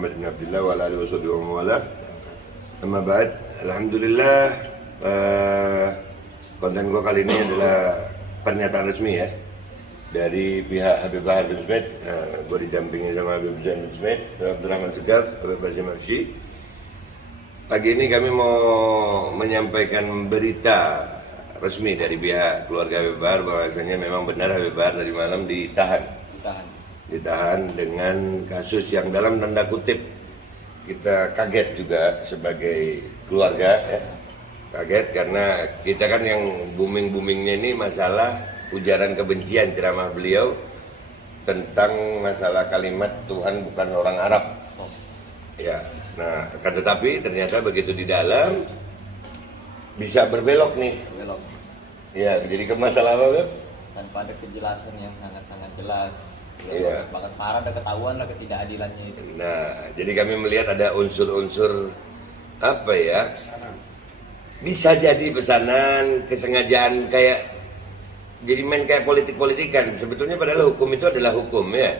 Muhammad bin Abdullah wa ala alihi washabihi wa mawala. Amma ba'd. Alhamdulillah, konten gua kali ini adalah pernyataan resmi ya dari pihak Habib Bahar bin Smith. Gua didampingi sama Habib Zain bin Smith, Abdurrahman Segaf, Habib Basim Arsy. Pagi ini kami mau menyampaikan berita resmi dari pihak keluarga Habib Bahar bahwasanya memang benar Habib Bahar dari malam ditahan dengan kasus yang dalam tanda kutip kita kaget juga sebagai keluarga ya. Kaget karena kita kan yang boomingnya ini masalah ujaran kebencian ceramah beliau tentang masalah kalimat Tuhan bukan orang Arab ya. Nah, tetapi ternyata begitu di dalam bisa berbelok nih. Ya, jadi ke masalah apa? Tanpa ada kejelasan yang sangat-sangat jelas. Iya. Banget parah, ada ketahuan lah ketidakadilannya itu. Nah, jadi kami melihat ada unsur-unsur apa ya? Bisa jadi pesanan, kesengajaan kayak jadi main kayak politik-politikan. Sebetulnya padahal hukum itu adalah hukum ya.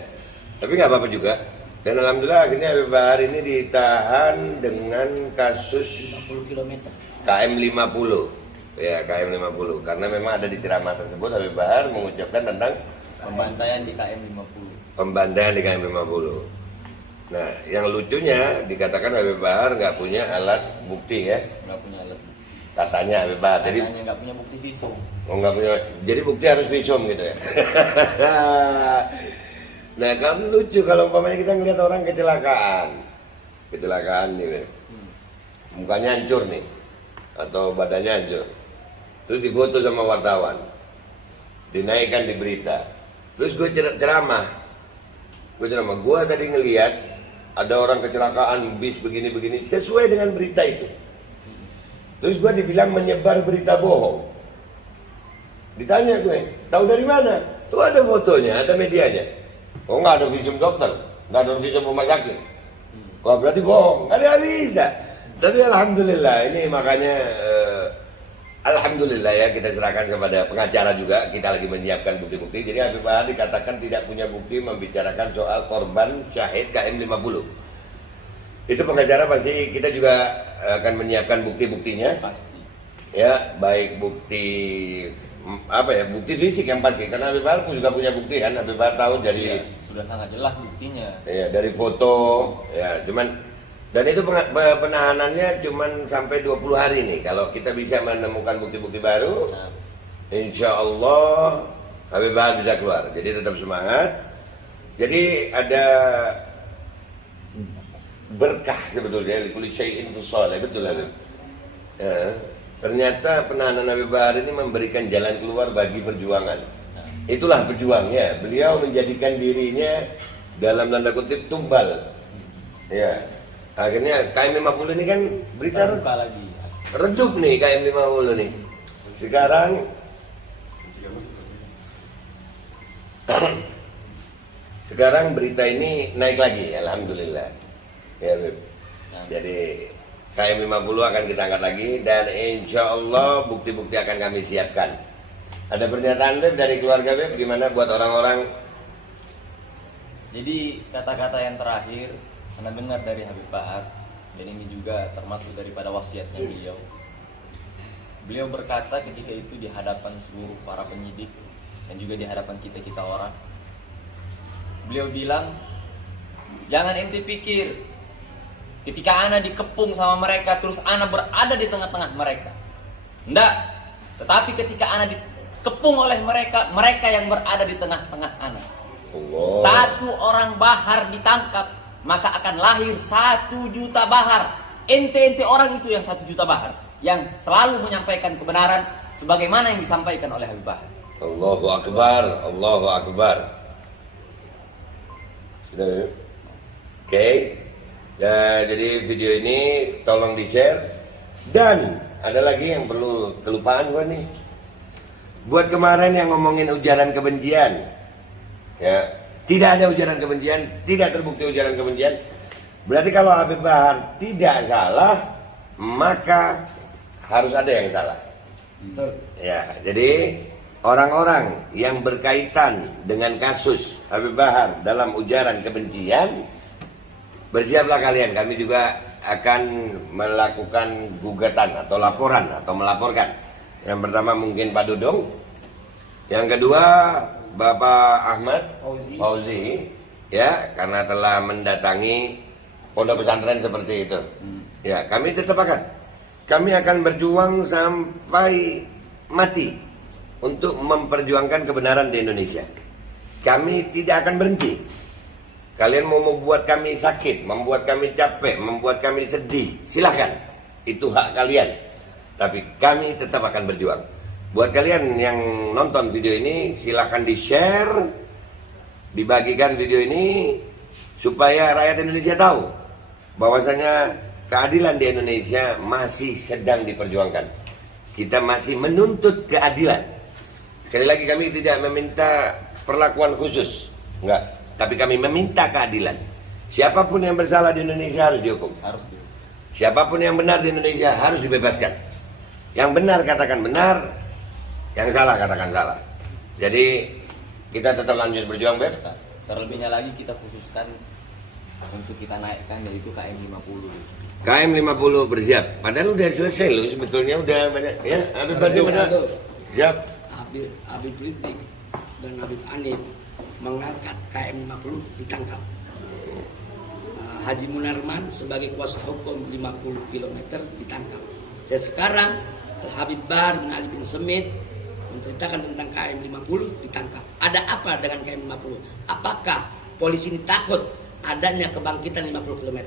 Tapi nggak apa-apa juga. Dan alhamdulillah akhirnya Habib Bahar ini ditahan dengan kasus 50 km. KM 50. Ya, KM 50. Karena memang ada di ceramah tersebut Habib Bahar mengucapkan tentang Pembantaian di KM 50. pembantaian di KM 50. Nah, yang lucunya dikatakan Habib Bahar nggak punya alat bukti ya. Nggak punya alat. Katanya Habib Bahar. Jadi Katanya nggak punya bukti visum. nggak punya. Jadi bukti harus visum gitu ya. Nah, kan lucu kalau umpamanya kita ngeliat orang kecelakaan nih, mukanya hancur nih, atau badannya hancur, terus difoto sama wartawan, dinaikkan di berita, terus gue ceramah, gue tadi ngeliat ada orang kecelakaan bis begini sesuai dengan berita itu, terus gue dibilang menyebar berita bohong, ditanya gue, tahu dari mana? Tuh ada fotonya, ada medianya. Oh, nggak ada visum dokter, nggak ada visum rumah sakit. Wah, berarti bohong, nggak bisa. Tapi alhamdulillah ini makanya alhamdulillah ya kita serahkan kepada pengacara juga. Kita lagi menyiapkan bukti-bukti. Jadi Habib Bahar dikatakan tidak punya bukti membicarakan soal korban syahid KM 50. Itu pengacara pasti kita juga akan menyiapkan bukti-buktinya. Pasti. Ya, baik bukti bukti fisik yang pasti karena Habib Bahar juga punya bukti kan. Habib Bahar tahu dari Sudah sangat jelas buktinya. ya dari foto ya, cuman dan itu penahanannya cuman sampai 20 hari nih. Kalau kita bisa menemukan bukti-bukti baru, insya Allah Habib Bahar bisa keluar. Jadi tetap semangat. Jadi ada berkah sebetulnya likulli syai'in shalih, betul Habib. Ya. Ternyata penahanan Habib Bahar ini memberikan jalan keluar bagi perjuangan. Itulah pejuangnya. Beliau menjadikan dirinya dalam tanda kutip tumbal. Ya. Akhirnya KM 50 ini kan berita lagi. redup nih KM 50 nih. Sekarang berita ini naik lagi, alhamdulillah. Ya, Habib. Jadi KM 50 akan kita angkat lagi dan insya Allah bukti-bukti akan kami siapkan. Ada pernyataan Beb dari keluarga Beb gimana buat orang-orang? Jadi kata-kata yang terakhir Anda dengar dari Habib Bahar, dan ini juga termasuk daripada wasiatnya beliau. Beliau berkata ketika itu di hadapan seluruh para penyidik dan juga di hadapan kita orang. Beliau bilang, jangan ente pikir ketika Ana dikepung sama mereka terus Ana berada di tengah-tengah mereka. Enggak. Tetapi ketika Ana dikepung oleh mereka, mereka yang berada di tengah-tengah Ana. Allah. Satu orang Bahar ditangkap, maka akan lahir 1 juta Bahar. Ente orang itu yang 1 juta Bahar, yang selalu menyampaikan kebenaran sebagaimana yang disampaikan oleh Habib Bahar. Allahu Akbar, Allahu Akbar. Sudah. Oke. Ya, jadi video ini tolong di-share. Dan ada lagi yang perlu kelupaan gua nih. Buat kemarin yang ngomongin ujaran kebencian, ya tidak ada ujaran kebencian, tidak terbukti ujaran kebencian. Berarti kalau Habib Bahar tidak salah, maka harus ada yang salah. Betul. Ya, jadi orang-orang yang berkaitan dengan kasus Habib Bahar dalam ujaran kebencian bersiaplah kalian. Kami juga akan melakukan gugatan atau laporan atau melaporkan. Yang pertama mungkin Pak Dudung, yang kedua Bapak Ahmad Fauzi, ya, karena telah mendatangi pondok pesantren seperti itu. Ya, kami tetap kami akan berjuang sampai mati untuk memperjuangkan kebenaran di Indonesia. Kami tidak akan berhenti. Kalian mau membuat kami sakit, membuat kami capek, membuat kami sedih, silahkan. Itu hak kalian. Tapi kami tetap akan berjuang. Buat kalian yang nonton video ini, silahkan di-share, dibagikan video ini, supaya rakyat Indonesia tahu bahwasanya keadilan di Indonesia masih sedang diperjuangkan. Kita masih menuntut keadilan. Sekali lagi, kami tidak meminta perlakuan khusus, enggak. Tapi kami meminta keadilan. Siapapun yang bersalah di Indonesia harus dihukum. Siapapun yang benar di Indonesia harus dibebaskan. Yang benar katakan benar, yang salah katakan salah. Jadi kita tetap lanjut berjuang, Beb. Terlebihnya lagi kita khususkan untuk kita naikkan, yaitu KM 50. KM 50 bersiap. Padahal udah selesai loh, sebetulnya udah banyak. Ya, Habib Basir benar. Siap. Habib Rizik dan Habib Anif mengangkat KM 50 ditangkap. Haji Munarman sebagai kuasa hukum 50 km ditangkap. Dan sekarang Habib Bahar bin Ali bin Semit menceritakan tentang KM 50 ditangkap. Ada apa dengan KM 50? Apakah polisi ini takut adanya kebangkitan 50 km?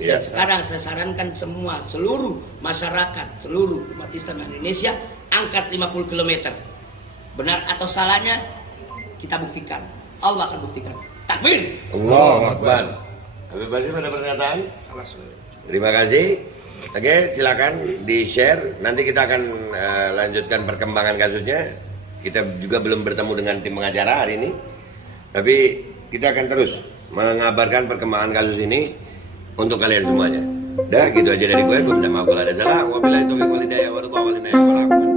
Ya. Dan sekarang saya sarankan seluruh masyarakat, seluruh umat Islam Indonesia angkat 50 km. Benar atau salahnya kita buktikan. Allah akan buktikan. Takbir. Allahu Akbar. Habib Basir ada pernyataan? Terima kasih. Oke, silakan di-share. Nanti kita akan lanjutkan perkembangan kasusnya. Kita juga belum bertemu dengan tim pengacara hari ini. Tapi kita akan terus mengabarkan perkembangan kasus ini untuk kalian semuanya. Dah, gitu aja dari gue minta maaf kalau ada salah. Wabillahi taufiq wal hidayah.